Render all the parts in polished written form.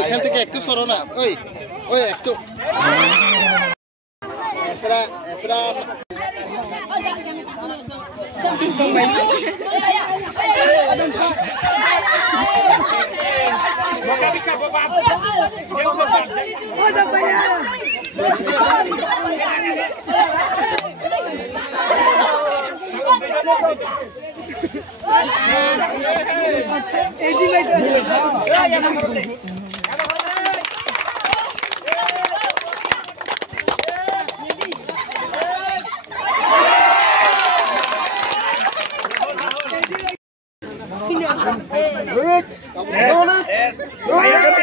এখান থেকে একটু সরো না ওই ওই একটু এসরা এসরা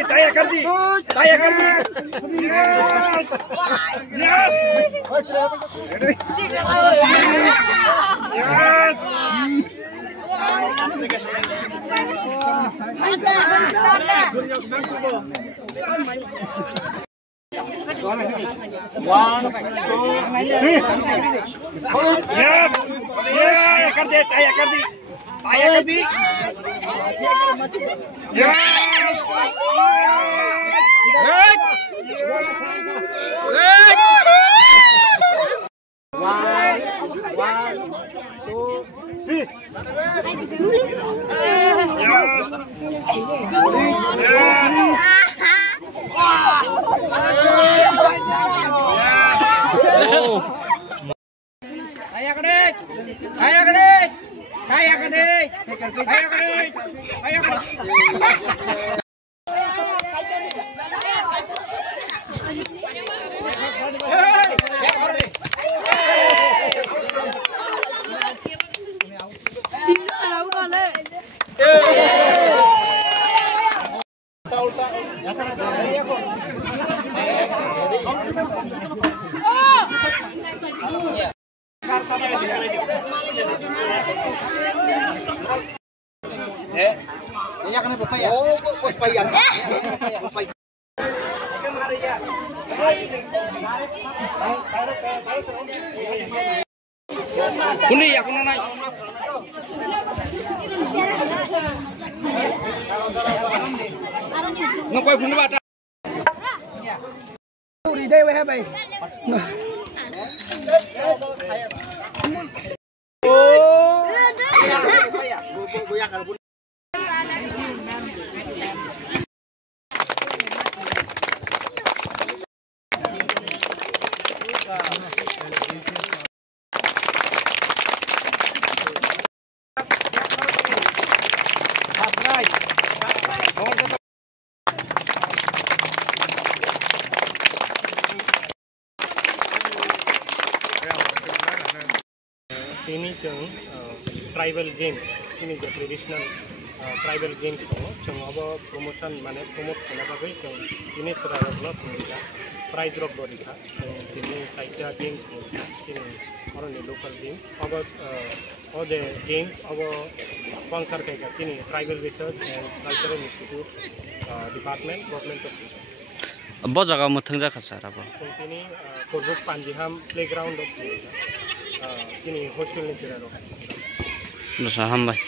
Taya कर दी Kundi ya kuno nai. Ngokoi phun bata. Uri dei we ha bai. Oh. Goyak kalau ini jeng tribal games ini je traditional tribal games jeng abo promotion mane promote kena bagai jeng ini serara blog mereka prize rock mereka ini saja games ini orang ni local games abo oje games abo sponsor kayak sini tribal research and cultural institute department government of Abo jaga muthang ja khasar abo ini Korbuk Panjiham playground of sini hostel ni cerita. Nusa hambai.